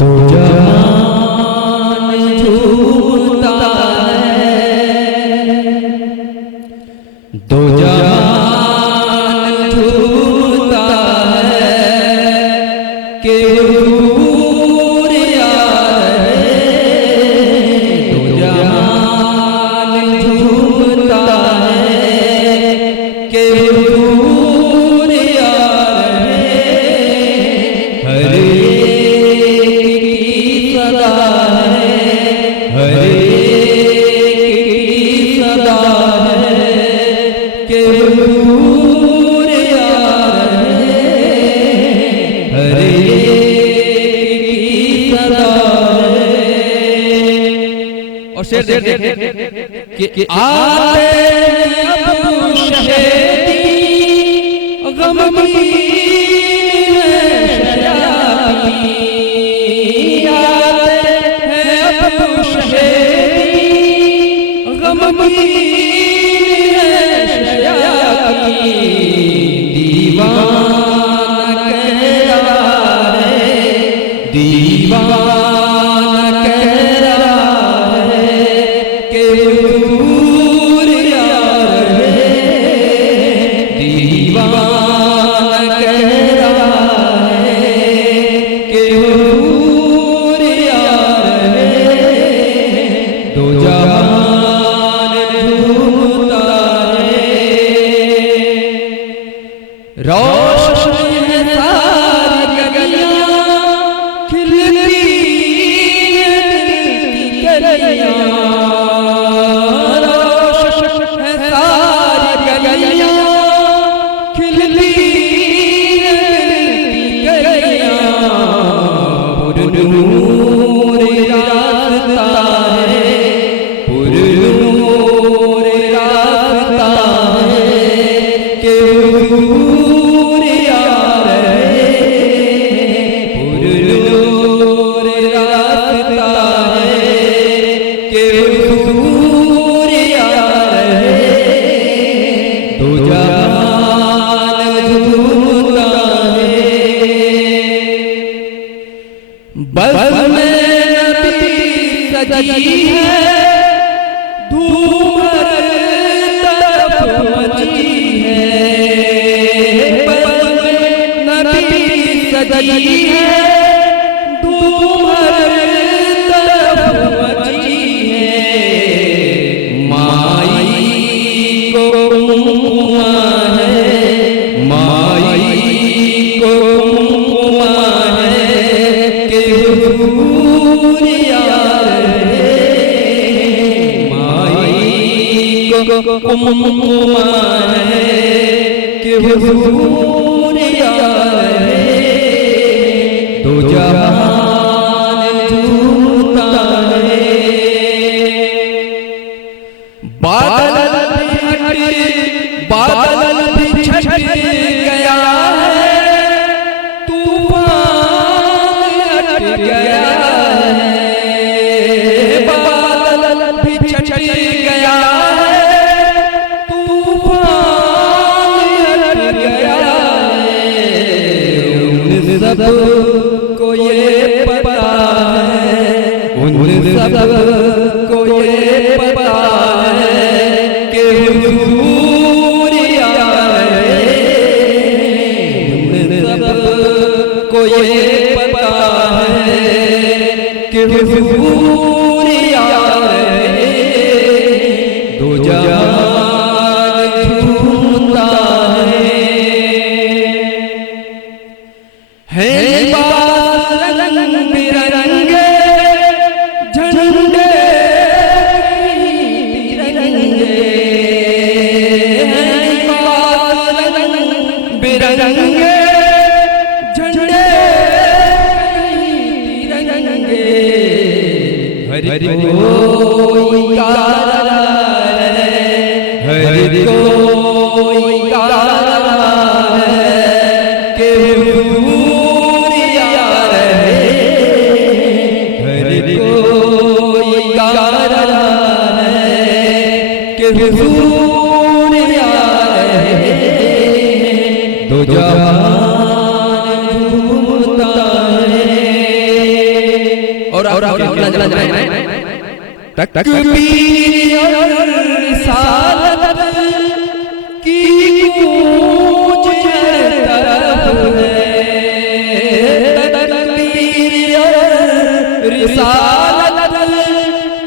दो जहान झूठा है, दो जहान झूठा है कि हुजूर यार है। दो जहान झूठा है कि हुजूर यार है। हर कि आते अबू शहीदी गमगीन है शयाती, आते हैं अबू शहीदी गमगीन है शयाती। दीवाना कह रहा है, दीवाना कह रहा है कि हुजूर यार है। दीवाना कह रहा है कि हुजूर यार है। दो जहान झूठा है, रोशनी है सारी गलियां, खिलती है दिल की गलियां। रोशनी है सारी गलियां, खिलती है दिल की गलियां। पुरनूर रास्ता है, पुरनूर रास्ता है कि हुजूर यार है। पुरनूर रास्ता है कि हुजूर यार है। दो जहान झूठा है, बस में नबी सजी है, धूम हर तरफ मची है। बस में नबी सजी है, धूम हर तरफ मची है। माई को कुंकुमा है, माई को कुंकुमा है कि हुजूर यार है। माई को कुंकुमा है कि हुजूर यार है। दो जहान झूठा है, बादल भी हट बादल भी छट गया है, तूफान हट गया है। बादल भी छट गया है, तूफान हट गया है। उन सब को ये पता है, उन सब को ये पता है कि हुजूर यार है। उन सब को ये पता है कि हुजूर यार है। दो जहान झूठा है लिबास रंग बिरंगे, झंडे तिरंगे। लिबास रंग बिरंगे, झंडे तिरंगे। हर कोई गा रहा है, हर कोई गा रहा है कि हुजूर यार है। हर कोई गा रहा है कि हुजूर यार है। दो जहान और चला जाए तकबीर और रिसालत की गूंज हर तरफ है, तकबीर और रिसालत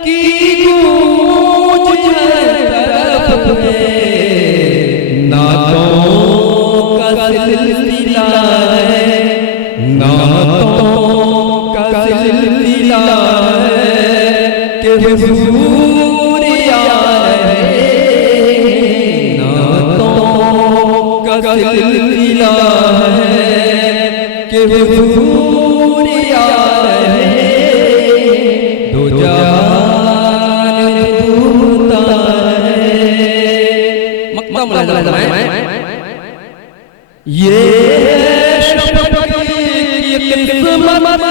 की गूंज हर तरफ है। नातों का सिलसिला है, नातों का सिलसिला के हुजूर आ रहे, नातों का सिलसिला है के हुजूर आ रहे। दो जान टूटा है मक्का मुलाज़ा ये शफ़क़ की किस्मत